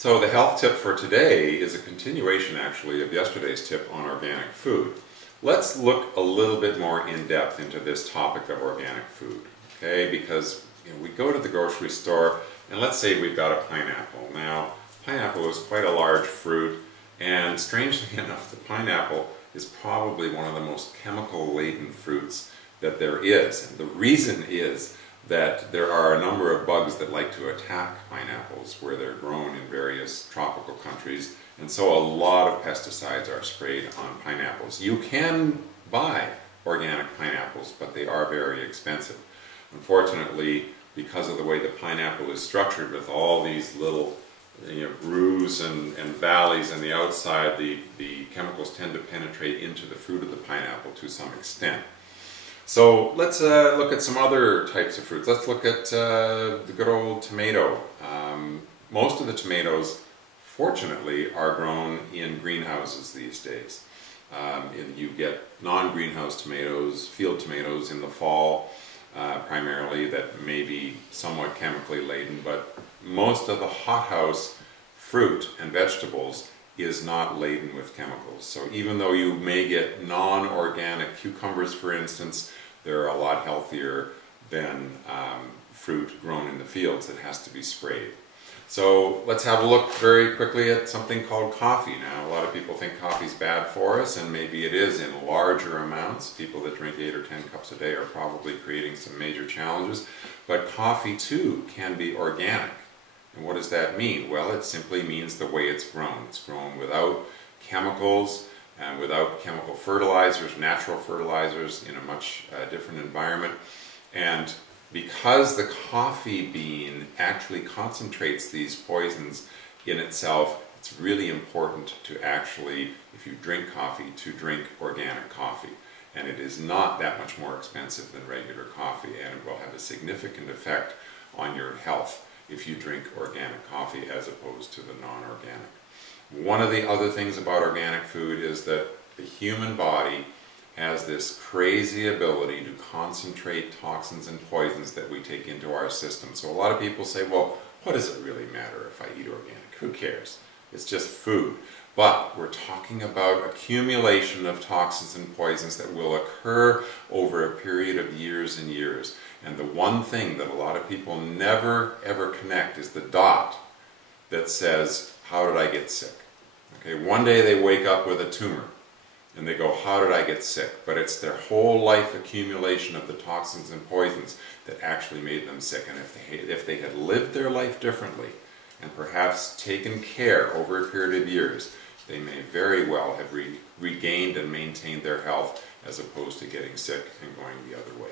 So the health tip for today is a continuation actually of yesterday's tip on organic food. Let's look a little bit more in depth into this topic of organic food, okay? Because we go to the grocery store and let's say we've got a pineapple. Now, pineapple is quite a large fruit, and strangely enough, the pineapple is probably one of the most chemical-laden fruits that there is. And the reason is that there are a number of bugs that like to attack pineapples where they're grown in various tropical countries, and so a lot of pesticides are sprayed on pineapples. You can buy organic pineapples, but they are very expensive. Unfortunately, because of the way the pineapple is structured with all these little grooves and valleys on the outside, the chemicals tend to penetrate into the fruit of the pineapple to some extent. So let's look at some other types of fruits. Let's look at the good old tomato. Most of the tomatoes, fortunately, are grown in greenhouses these days. You get non-greenhouse tomatoes, field tomatoes in the fall, primarily, that may be somewhat chemically laden, but most of the hothouse fruit and vegetables is not laden with chemicals. So even though you may get non-organic cucumbers, for instance, they're a lot healthier than fruit grown in the fields that has to be sprayed. So let's have a look very quickly at something called coffee. Now, a lot of people think coffee is bad for us, and maybe it is in larger amounts. People that drink 8 or 10 cups a day are probably creating some major challenges. But coffee too can be organic. And what does that mean? Well, it simply means the way it's grown. It's grown without chemicals and without chemical fertilizers, natural fertilizers, in a much different environment. And because the coffee bean actually concentrates these poisons in itself, it's really important to actually, if you drink coffee, to drink organic coffee. And it is not that much more expensive than regular coffee, and it will have a significant effect on your health if you drink organic coffee as opposed to the non-organic. One of the other things about organic food is that the human body has this crazy ability to concentrate toxins and poisons that we take into our system. So a lot of people say, well, what does it really matter if I eat organic? Who cares? It's just food. But we're talking about accumulation of toxins and poisons that will occur over a period of years and years. And the one thing that a lot of people never ever connect is the dot that says, how did I get sick? Okay, one day they wake up with a tumor and they go, how did I get sick? But it's their whole life accumulation of the toxins and poisons that actually made them sick. And if they had lived their life differently and perhaps taken care over a period of years, they may very well have regained and maintained their health as opposed to getting sick and going the other way.